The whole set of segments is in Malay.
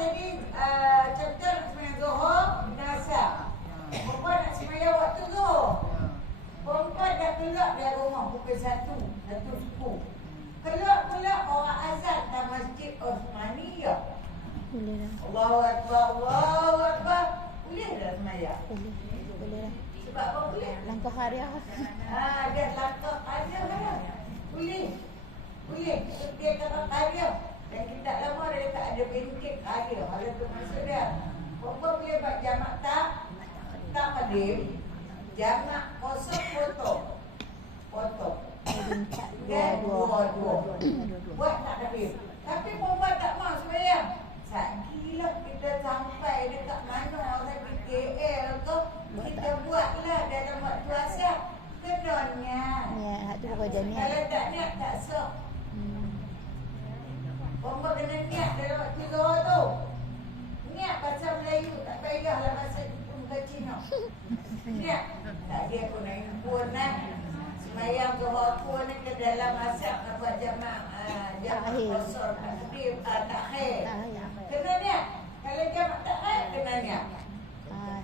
tadi contoh semayang Zuhur bina asar. Perempuan nak semayang waktu Zuhur. Perempuan dah keluar dari rumah pukul 1 suku. Keluar pula orang azan dalam Masjid Osmaniyah. Boleh lah. Allahu Akbar, Allahu Akbar. Boleh dah semayang? Boleh lah. Sebab apa boleh? Langkah hariah. Dia langkah hariah lah. Boleh. Dia kata hariah. Dan kita lama dia tak ada bengkit hariah. Hal tu maksud dia. Perempuan boleh buat jamak tak qadim. Jamak kosong potong. Dua. Buat tak qadim. Tapi perempuan tak mahu semayang. Sakilah kita sampai dekat mana orang di KL tu, kita buatlah dalam waktu asar. Kenanya. Ya, hak tu kerja ni. Kalau tak niat tak sah. Perempuan kena niat dalam waktu Zuhur tu. Niat bahasa Melayu, tak payahlah bahasa Jepun ke Cina. Niat. Tak dia pun nak pun nak. Semayang Zuhur pun ke dalam asar nak buat jamak kosong takhir. Kena niat. Kalau jamak takhir kena niat.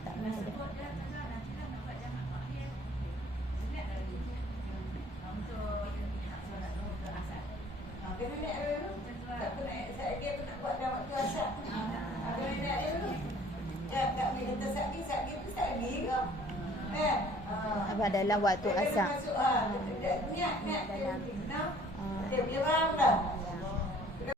Tak mahu. Kena niat dulu. Tak pernah saya pun nak buat dalam waktu asar. Kena niat dulu. Tak boleh kata sakit tu sakit ke? Abang dalam waktu asar. Niat dia boleh faham dah.